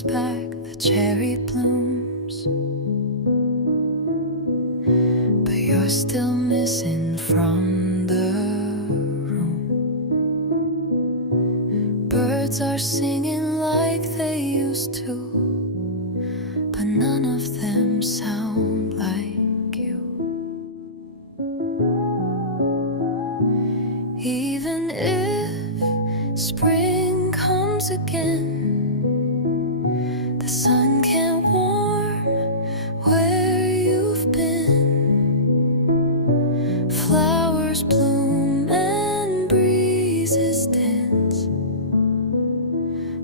pulls back the cherry blooms, but you're still missing from the room. Birds are singing like they used to, but none of them sound like you. Even if spring comes again, the sun can't warm where you've been. Flowers bloom and breezes dance,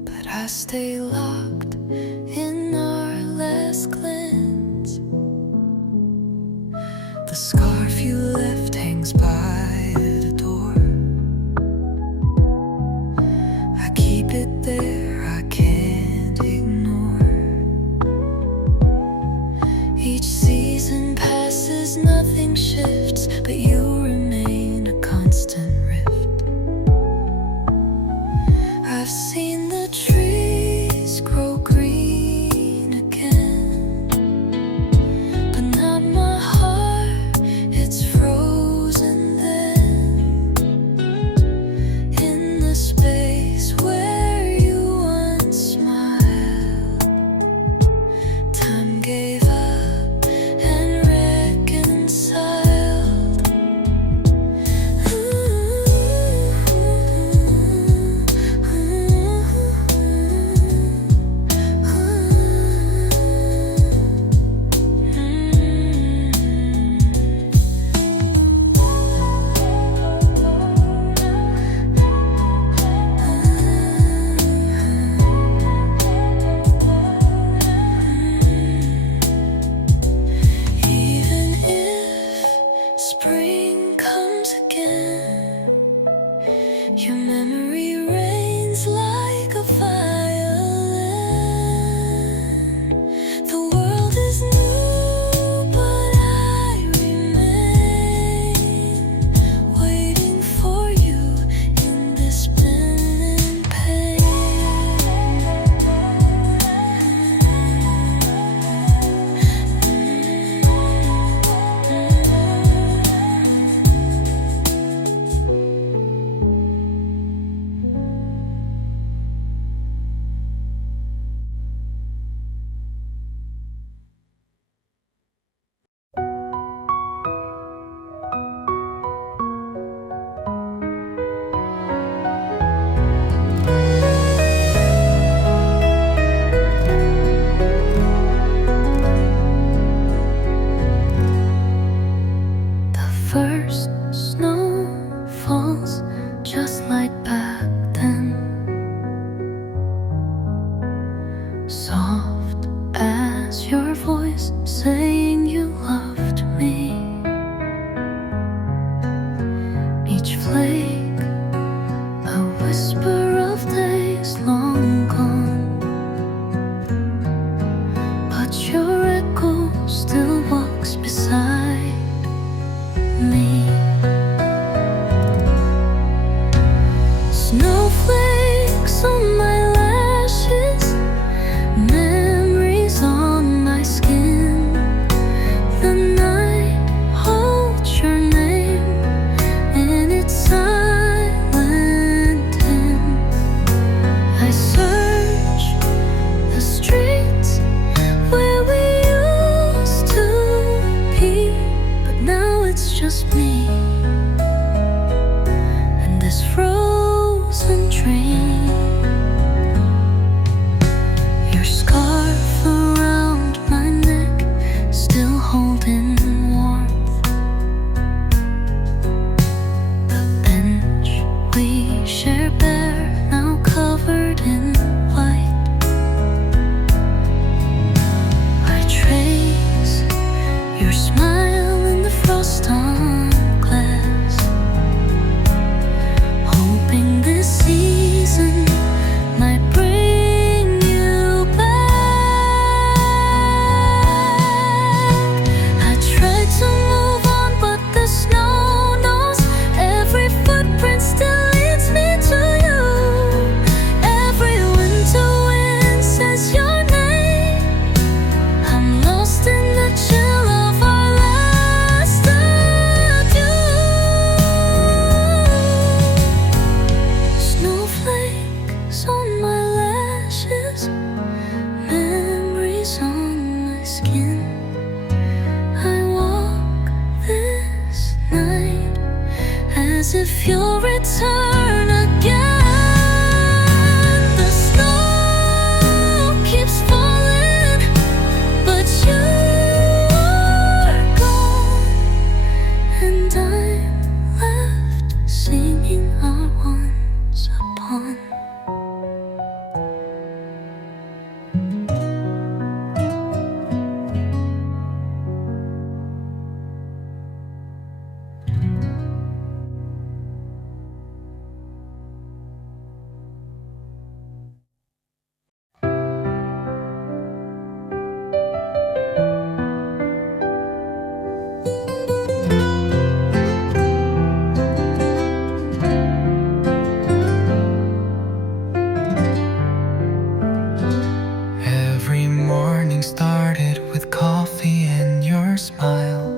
but I stay locked in our last glance. The scarf you left hangs by the door. I keep it there, I can't ignore. Each season passes, nothing shifts, but you remain a constant rift. I've seen the trees grow green again, but not my heart, it's frozen then. In the space where you once smiled, time gave up and reconciled. Even if spring comes again, your memory rains like a violin. The world is new, but I remain waiting for you in this pen and pain. The first snow falls just like back then, soft as your voice saying you loved me. Each flake a whisper of days long gone, but your echo still walks beside me. Snowflakes on my lashes, memories on my skin. The night holds your name in its silent hymn. I search the streets where we is on my skin. I walk this night as if you'll return again. The snow keeps falling, but you are gone, and I'm left singing our once upon. Every morning started with coffee and your smile.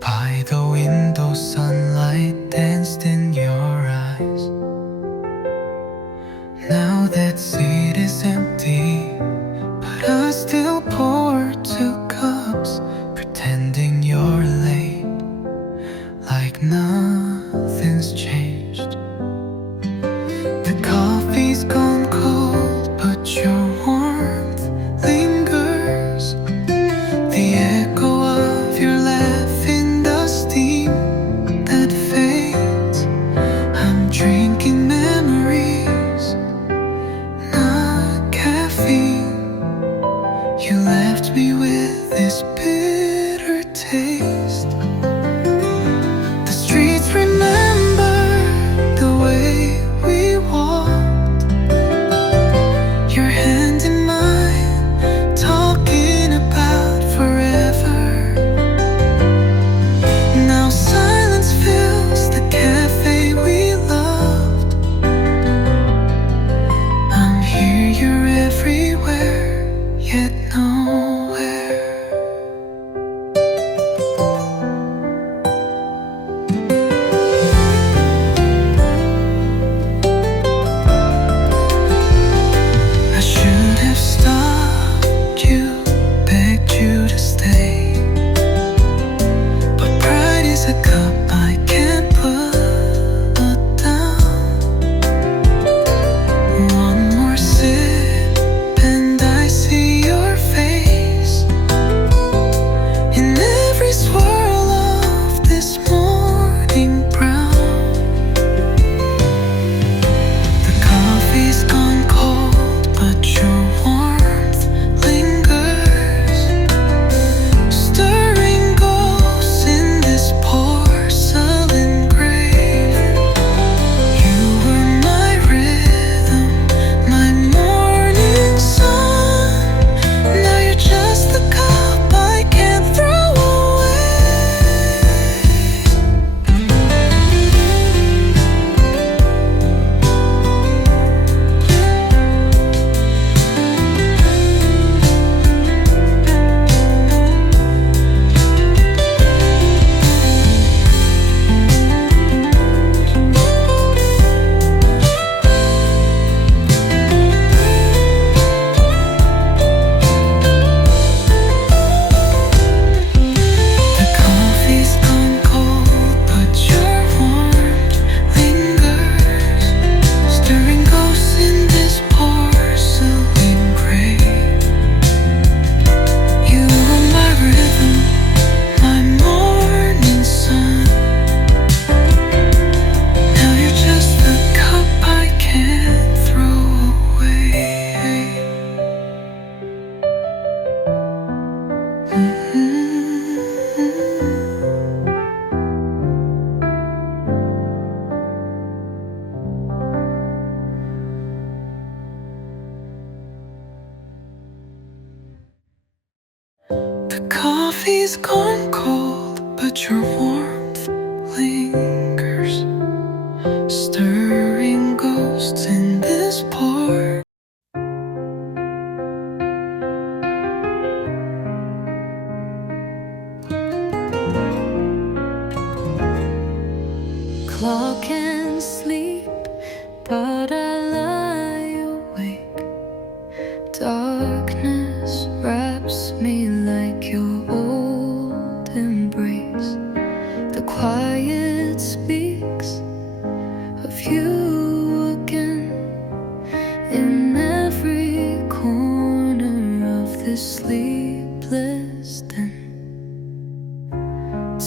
By the window, sunlight danced in your eyes. Now that seat is empty, but I still pour 2 cups, pretending you're late, like nothing's changed. The coffee's gone cold, but your warmth lingers. The echo of your laugh in the steam that fades. I'm drinking memories, not caffeine. You left me with this bitter taste. The streets remember the way we walked, your hand in mine, talking about forever. Now silence fills the cafe we loved. I'm here, you're everywhere, yet nowhere. I should have stopped you, begged you to stay, but pride is a cup I can't put down. One more sip and I see your face in every swirl of this morning brown. The coffee's gone cold, but your warmth lingers, stirring ghosts in this porcelain grave. You were my rhythm, my morning sun. Now you're just the cup I can't throw away. The coffee's gone cold, but your warmth lingers, stirring ghosts in this porcelain grave. You were my rhythm, my morning sun. Now you're just the cup I can't throw away. The coffee's gone cold, but your warmth lingers, stirring ghosts in this port. Clock and sleep, but I lie awake. Darkness wraps me like your old embrace. The quiet speaks of you again in every corner of this sleepless den.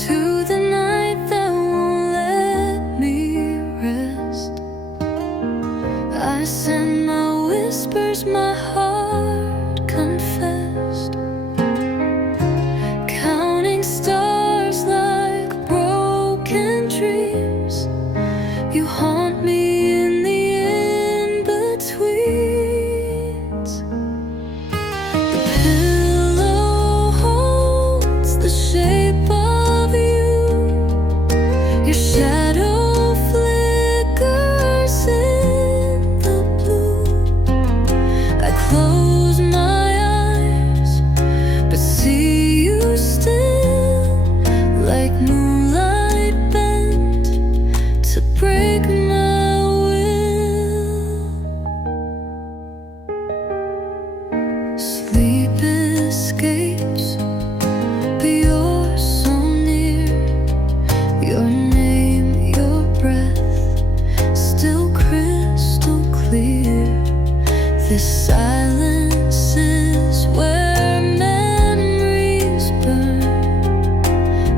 To the night that won't let me rest, I send my whispers, my heart confessed, counting stars like broken dreams. You haunt me in the in-betweens. The pillow holds the shape of you. Your shadow flickers in the blue. I close my eyes, but see you still, like moonlight bent to break my will. Sleep escapes, but you're so near. Your name, your breath, still crystal clear. This silence is where memories burn,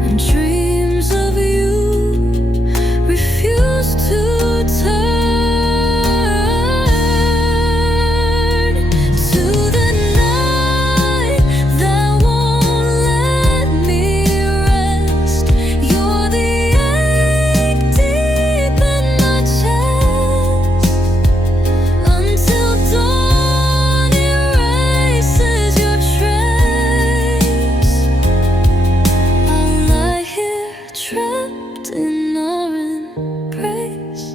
and dreams of you refuse to turn. To the night that won't let me rest, you're the ache deep in my chest. Until dawn erases your trace, I'll lie here trapped in our embrace.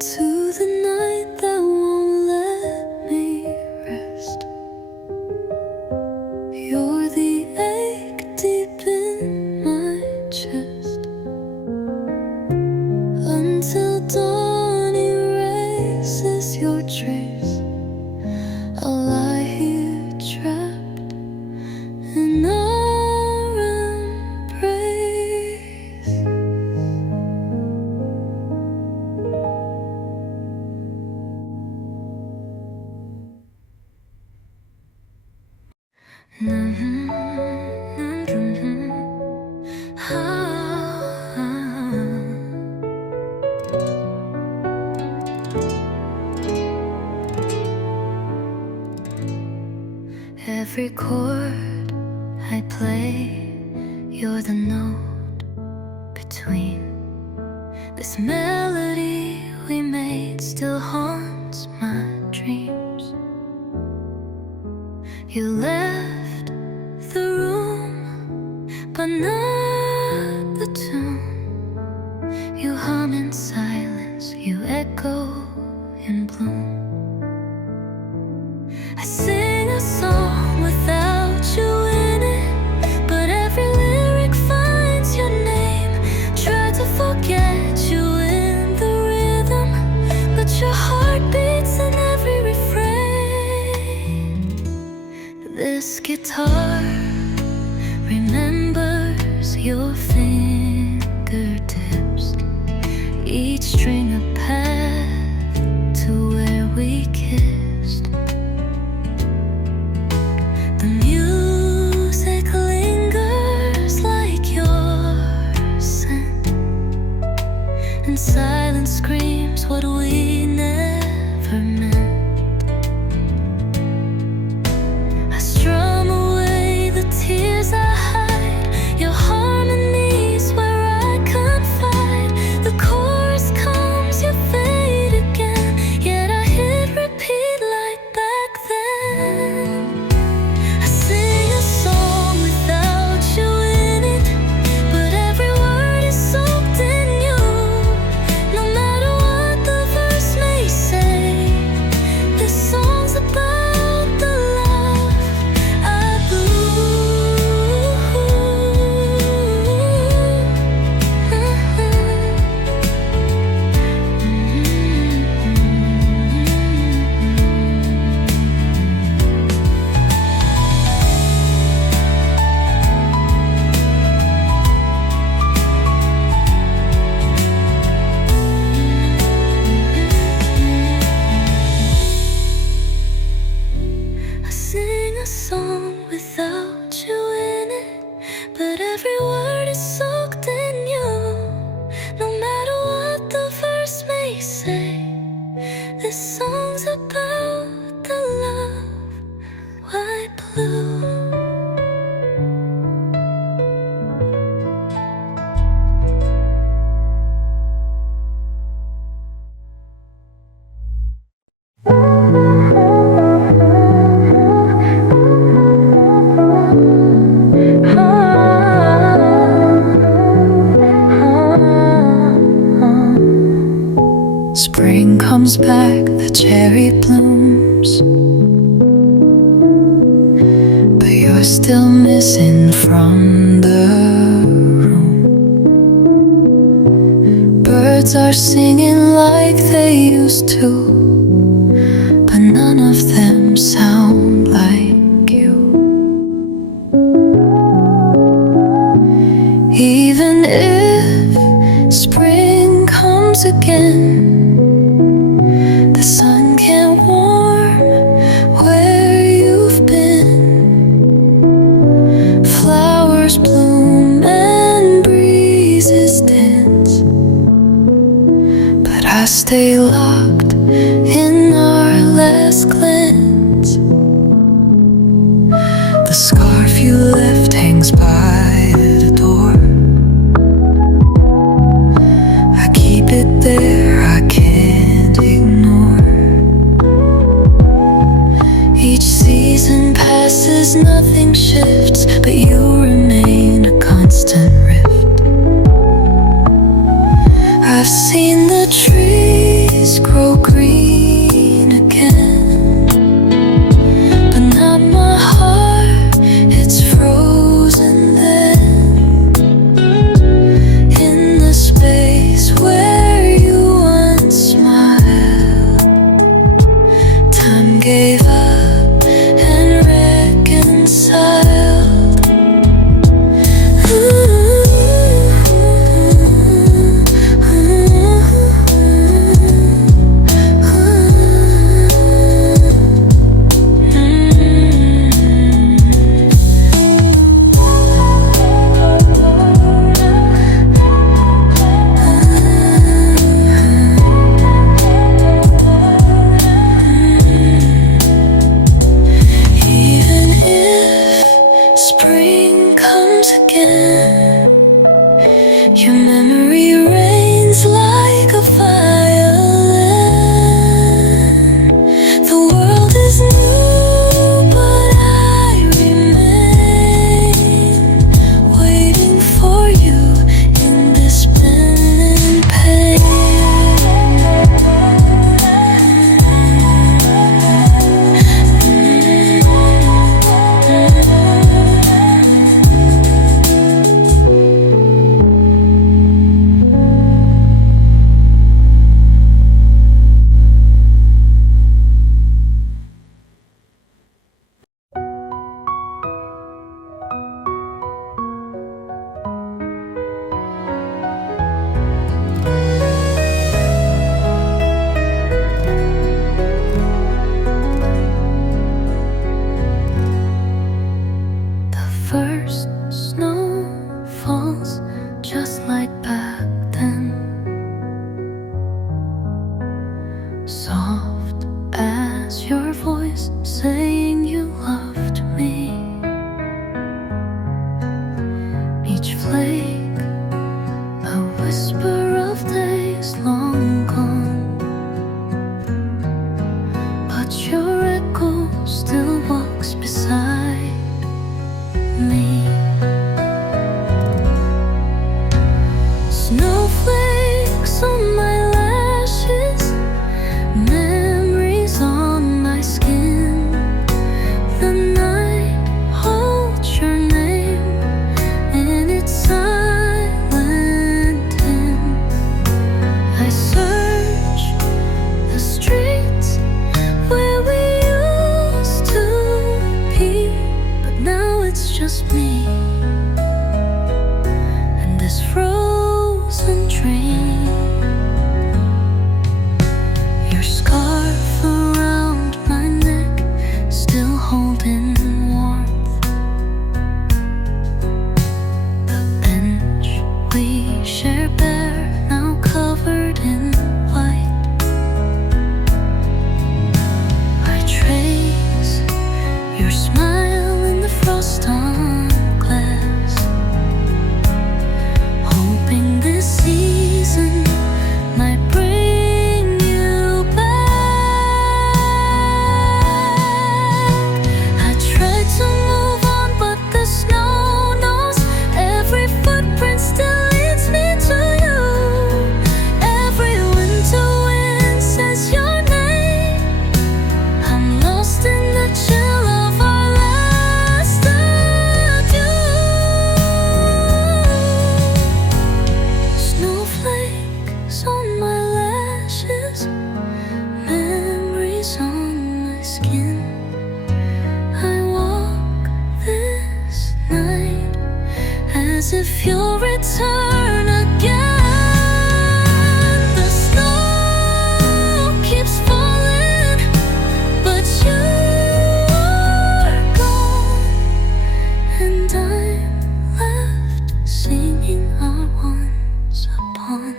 To the night that won't let me rest, you're the ache deep in my chest. Until dawn erases your trace, I'll lie here trapped in our embrace. Every chord I play, you're the note between. This melody we made still haunts my dreams. You left the room, but not the tune. You hum in silence, you echo in bloom. I sing a song without you in it, but every lyric finds your name. Try to forget you in the rhythm, but your heart beats in every refrain. This guitar remembers your fingertips, each string a path to where we kissed. The music lingers like your scent, and silence screams what we never meant. I strum away the tears I hide, your harmonies where I confide. The chorus comes, you fade again, yet I hit repeat like back then. I sing a song without you in it, soaked in you. No matter what the verse may say, this song's about the love white blue. Spring comes back, the cherry blooms, but you're still missing from the room. Birds are singing like they used to, but none of them sound like you. Even if spring comes again, the sun can't warm where you've been. Flowers bloom and breezes dance, but I stay locked in our last glance. The scarf you left hangs by the door. I keep it there, I can't ignore. Each season passes, nothing shifts, but you remain a constant rift. I've seen the trees grow green again, but not my heart, it's frozen then. In the space where you once smiled, time gave up and reconciled. Even if spring comes again, your memory rains like a violin. The world is new, but I remain waiting for you in this pen and pain. The first snow falls just like back then, soft as your voice saying you loved me. Each flake a whisper of days long gone, but your echo still walks beside me. Snowflakes on my lashes, memories on my skin. The night holds your name in its silence. if you'll return again. The snow keeps falling, but you are gone, and I'm left singing our once upon.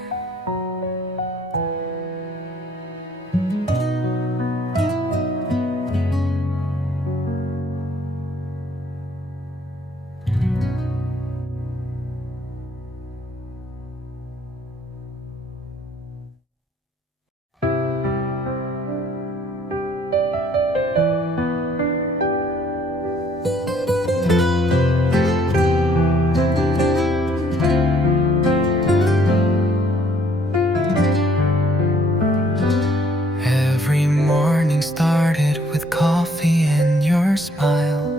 Every morning started with coffee and your smile.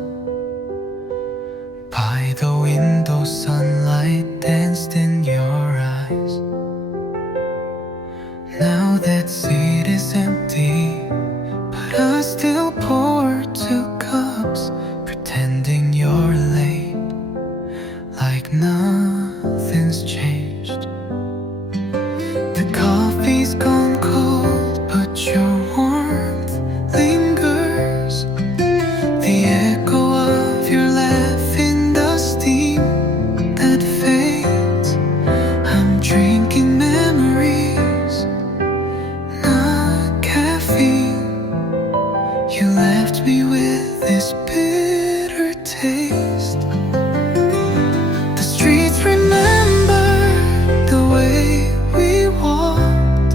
By the window, sunlight danced in your eyes. Now that seat is empty, but I still pour 2 cups, pretending you're late, like nothing's changed. The coffee's gone cold, but your warmth lingers. The echo of your laugh in the steam that fades. I'm drinking memories, not caffeine. You left me with this bitter taste. The streets remember the way we walked,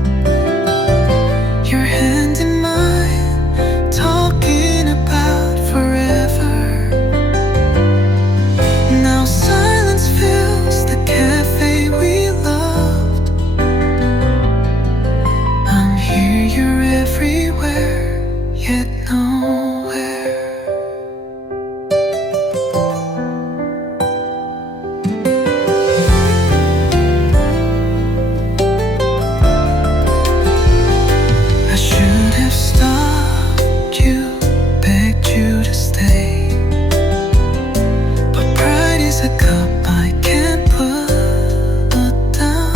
your hand in mine, talking about forever. Now silence fills the cafe we loved. I'm here, you're everywhere, yet nowhere. I should have stopped you, begged you to stay, but pride is a cup I can't put down.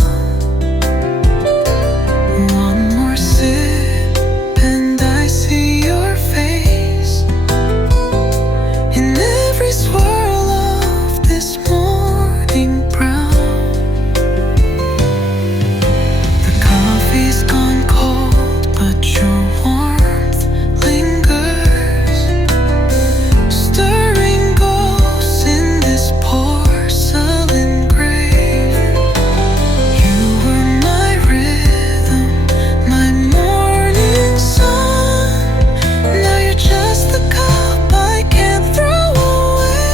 One more sip and I see your face in every swirl of this morning brown. The coffee's gone cold, but your warmth lingers, stirring ghosts in this porcelain grave. You were my rhythm, my morning sun. Now you're just the cup I can't throw away.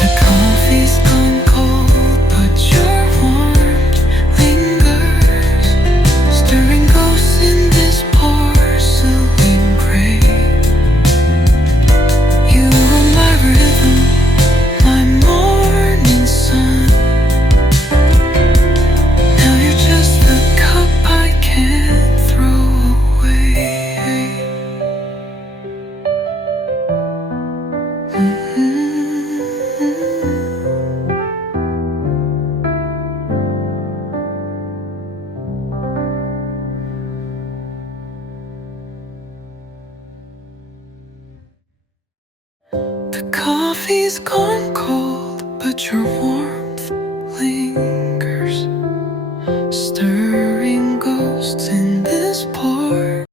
The coffee's gone cold, but your warmth lingers, stirring ghosts in this porcelain grave. You were my rhythm, my morning sun. Now you're just the cup I can't throw away. The coffee's gone cold, but your warmth lingers, stirring ghosts in this port.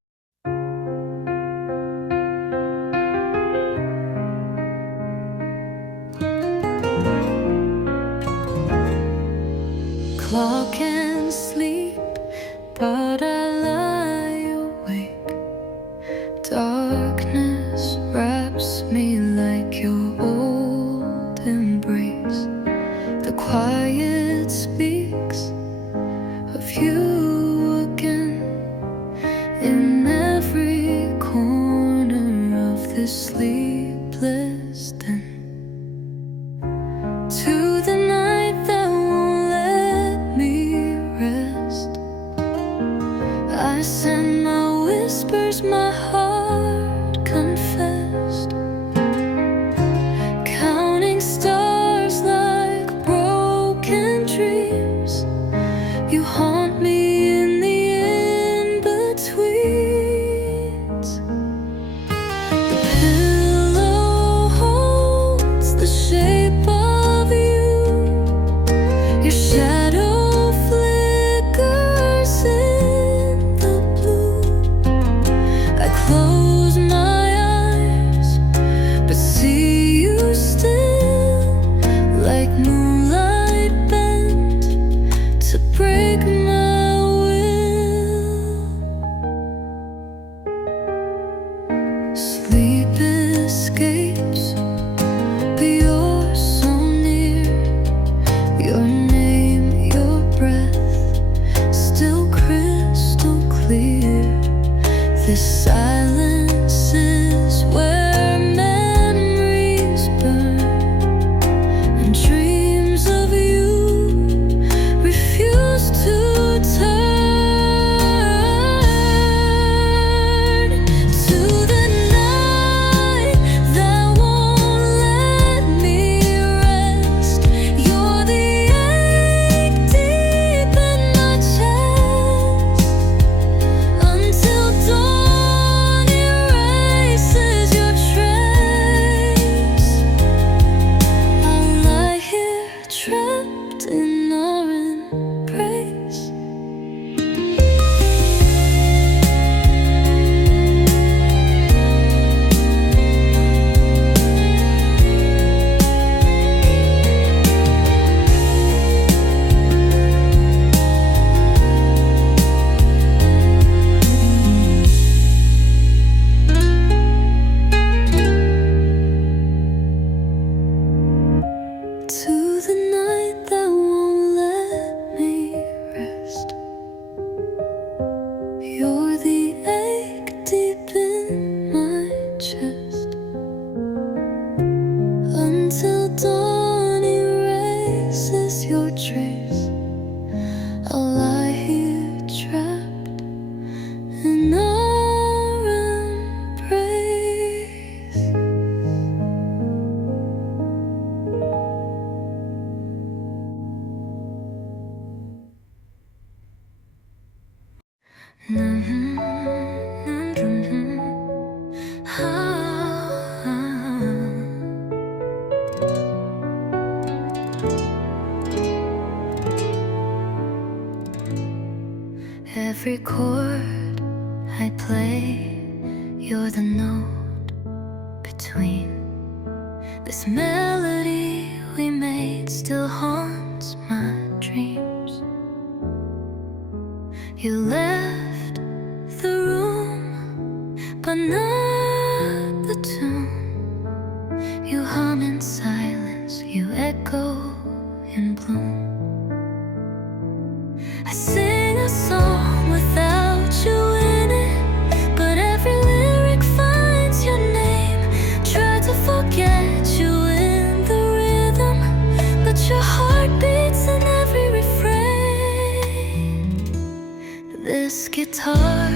Clock and sleep, but I lie awake. Darkness wraps me like your old embrace. The quiet You haunt me in the in-betweens. The pillow holds the shape of you. Your shadow flickers in the blue. I close my eyes, but see you still, like moonlight bent to break my will. Sleep escapes, but you're so near. Your name, your breath, still crystal clear. This silence is where memories burn, and dreams of you refuse to turn to the night that won't let me rest. You're the ache deep in my chest. Until dawn erases your trace, I'll lie here trapped in our embrace. To the night that won't let me rest. You're the ache deep in my chest. Until dawn erases your trace, I'll lie here trapped in our embrace. Every chord I play, you're the note between. This melody we made still haunts my dreams. You left the room, but not the tune. You hum in silence, you echo in bloom. I sing a song without you in it, but every lyric finds your name. Try to forget you in the rhythm, but your heart beats in every refrain. This guitar